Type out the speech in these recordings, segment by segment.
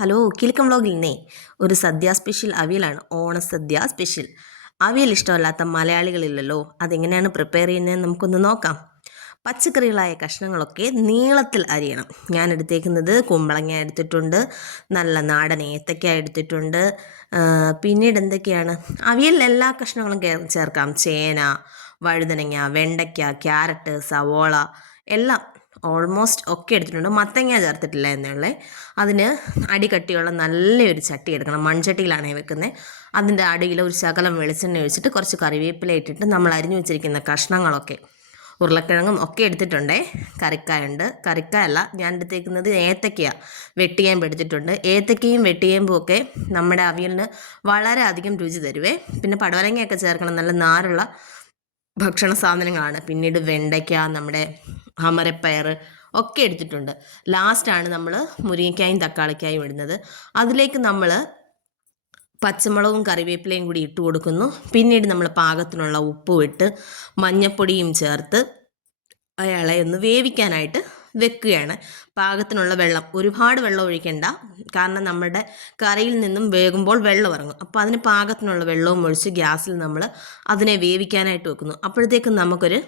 Hello Kilukkam വ്ളോഗിൽ നിന്നേ ഒരു സദ്യ സ്പെഷ്യൽ അവിയലാണ്. ഓണസദ്യ സ്പെഷ്യൽ അവിയൽ ഇഷ്ടമല്ലാത്ത മലയാളികളില്ലല്ലോ. അതെങ്ങനെയാണ് പ്രിപ്പയർ ചെയ്യുന്നതെന്ന് നമുക്കൊന്ന് നോക്കാം. പച്ചക്കറികളായ കഷ്ണങ്ങളൊക്കെ നീളത്തിൽ അരിയണം. ഞാൻ എടുത്തേക്കുന്നത് കുമ്പളങ്ങ എടുത്തിട്ടുണ്ട്, നല്ല നാടൻ ഏത്തക്ക എടുത്തിട്ടുണ്ട്. പിന്നീട് എന്തൊക്കെയാണ്, അവിയലിൽ എല്ലാ കഷ്ണങ്ങളും ചേർക്കാം. ചേന, വഴുതനങ്ങ, വെണ്ടയ്ക്ക, ക്യാരറ്റ്, സവോള എല്ലാം ഓൾമോസ്റ്റ് ഒക്കെ എടുത്തിട്ടുണ്ട്. മത്തങ്ങ ചേർത്തിട്ടില്ല എന്നുള്ളത്. അതിന് അടികട്ടിയുള്ള നല്ലൊരു ചട്ടി എടുക്കണം. മൺചട്ടിയിലാണ് വെക്കുന്നത്. അതിൻ്റെ അടിയിൽ ഒരു ശകലം വെളിച്ചെണ്ണ ഒഴിച്ചിട്ട് കുറച്ച് കറിവേപ്പില ഇട്ടിട്ട് നമ്മൾ അരിഞ്ഞു വെച്ചിരിക്കുന്ന കഷ്ണങ്ങളൊക്കെ, ഉരുളക്കിഴങ്ങും ഒക്കെ എടുത്തിട്ടുണ്ടേ. കറിക്കായ ഉണ്ട്, കറിക്കായ അല്ല ഞാൻ എടുത്തേക്കുന്നത് ഏത്തക്കയാണ്. വെട്ടിയേമ്പ് എടുത്തിട്ടുണ്ട്. ഏത്തക്കയും വെട്ടിയേമ്പും ഒക്കെ നമ്മുടെ അവിയലിന് വളരെയധികം രുചി തരുവേ. പിന്നെ പടവലങ്ങയൊക്കെ ചേർക്കണം, നല്ല നാരുള്ള ഭക്ഷണ സാധനങ്ങളാണ്. പിന്നീട് വെണ്ടയ്ക്ക, നമ്മുടെ അമരപ്പയർ ഒക്കെ എടുത്തിട്ടുണ്ട്. ലാസ്റ്റാണ് നമ്മൾ മുരിങ്ങയ്ക്കായും തക്കാളിക്കായും ഇടുന്നത്. അതിലേക്ക് നമ്മൾ പച്ചമുളകും കറിവേപ്പിലയും കൂടി ഇട്ട് കൊടുക്കുന്നു. പിന്നീട് നമ്മൾ പാകത്തിനുള്ള ഉപ്പും ഇട്ട് മഞ്ഞൾപ്പൊടിയും ചേർത്ത് അയാളെ ഒന്ന് വേവിക്കാനായിട്ട് വെക്കുകയാണ്. പാകത്തിനുള്ള വെള്ളം, ഒരുപാട് വെള്ളം ഒഴിക്കേണ്ട, കാരണം നമ്മുടെ കറിയിൽ നിന്നും വേകുമ്പോൾ വെള്ളം ഇറങ്ങും. അപ്പോൾ അതിന് പാകത്തിനുള്ള വെള്ളവും ഒഴിച്ച് ഗ്യാസിൽ നമ്മൾ അതിനെ വേവിക്കാനായിട്ട് വെക്കുന്നു. അപ്പോഴത്തേക്കും നമുക്കൊരു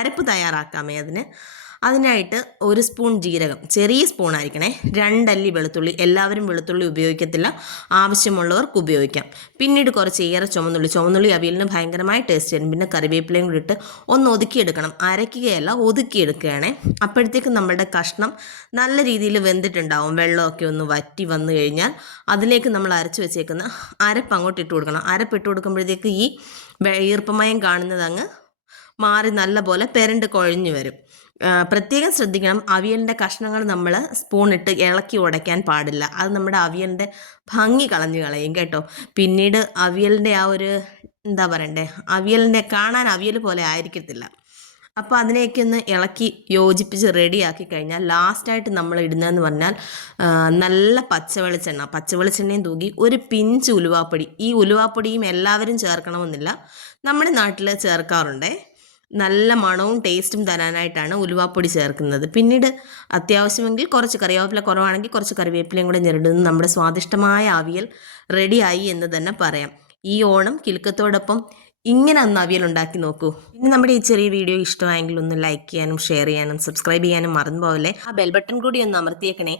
അരപ്പ് തയ്യാറാക്കാമേ. അതിനായിട്ട് 1 സ്പൂൺ ജീരകം, ചെറിയ സ്പൂണായിരിക്കണേ, 2 അല്ലി വെളുത്തുള്ളി. എല്ലാവരും വെളുത്തുള്ളി ഉപയോഗിക്കത്തില്ല, ആവശ്യമുള്ളവർക്ക് ഉപയോഗിക്കാം. പിന്നീട് കുറച്ചേറെ ചുവന്നുള്ളി അവിയലിന് ഭയങ്കരമായ ടേസ്റ്റ് വരും. പിന്നെ കറിവേപ്പിലയും കൂടി ഇട്ട് ഒന്ന് ഒതുക്കിയെടുക്കണം. അരയ്ക്കുകയല്ല, ഒതുക്കിയെടുക്കുകയാണേ. അപ്പോഴത്തേക്കും നമ്മളുടെ കഷ്ണം നല്ല രീതിയിൽ വെന്തിട്ടുണ്ടാവും. വെള്ളമൊക്കെ ഒന്ന് വറ്റി വന്നു കഴിഞ്ഞാൽ അതിലേക്ക് നമ്മൾ അരച്ച് വെച്ചേക്കുന്ന അരപ്പ് അങ്ങോട്ട് ഇട്ട് കൊടുക്കണം. അരപ്പ് ഇട്ട് കൊടുക്കുമ്പോഴത്തേക്ക് ഈ ഈർപ്പമയം കാണുന്നത് അങ്ങ് മാറി നല്ല പോലെ പെരണ്ട് കുഴഞ്ഞു വരും. പ്രത്യേകം ശ്രദ്ധിക്കണം, അവിയലിൻ്റെ കഷ്ണങ്ങൾ നമ്മൾ സ്പൂണിട്ട് ഇളക്കി ഉടയ്ക്കാൻ പാടില്ല. അത് നമ്മുടെ അവിയലിൻ്റെ ഭംഗി കളയും കേട്ടോ. പിന്നീട് അവിയലിൻ്റെ ആ ഒരു എന്താ പറയണ്ടേ, അവിയലിൻ്റെ കാണാൻ അവിയൽ പോലെ ആയിരിക്കത്തില്ല. അപ്പോൾ അതിനെയൊക്കെ ഒന്ന് ഇളക്കി യോജിപ്പിച്ച് റെഡിയാക്കി കഴിഞ്ഞാൽ ലാസ്റ്റായിട്ട് നമ്മൾ ഇടുന്നതെന്ന് പറഞ്ഞാൽ നല്ല പച്ചവെളിച്ചെണ്ണയും തൂക്കി ഒരു പിഞ്ച് ഉലുവാപ്പൊടി. ഈ ഉലുവാപ്പൊടിയും എല്ലാവരും ചേർക്കണമെന്നില്ല, നമ്മുടെ നാട്ടിൽ ചേർക്കാറുണ്ടേ. നല്ല മണവും ടേസ്റ്റും തരാനായിട്ടാണ് ഉലുവാപ്പൊടി ചേർക്കുന്നത്. പിന്നീട് അത്യാവശ്യമെങ്കിൽ കുറച്ച് കറിവേപ്പില കുറവാണെങ്കിൽ കുറച്ച് കറിവേപ്പിലയും കൂടെ ഞെരടുന്നു. നമ്മുടെ സ്വാദിഷ്ടമായ അവിയൽ റെഡിയായി എന്ന് തന്നെ പറയാം. ഈ ഓണം കിലുക്കത്തോടൊപ്പം ഇങ്ങനെ ഒന്ന് അവിയൽ ഉണ്ടാക്കി നോക്കൂ. ഇനി നമ്മുടെ ഈ ചെറിയ വീഡിയോ ഇഷ്ടമായെങ്കിൽ ഒന്ന് ലൈക്ക് ചെയ്യാനും ഷെയർ ചെയ്യാനും സബ്സ്ക്രൈബ് ചെയ്യാനും മറന്നു പോകല്ലേ. ആ ബെൽ ബട്ടൺ കൂടി ഒന്ന് അമർത്തിയേക്കണേ.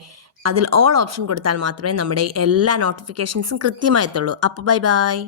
അതിൽ ഓൾ ഓപ്ഷൻ കൊടുത്താൽ മാത്രമേ നമ്മുടെ എല്ലാ നോട്ടിഫിക്കേഷൻസും കൃത്യമായെത്തുള്ളൂ. അപ്പോൾ ബൈ.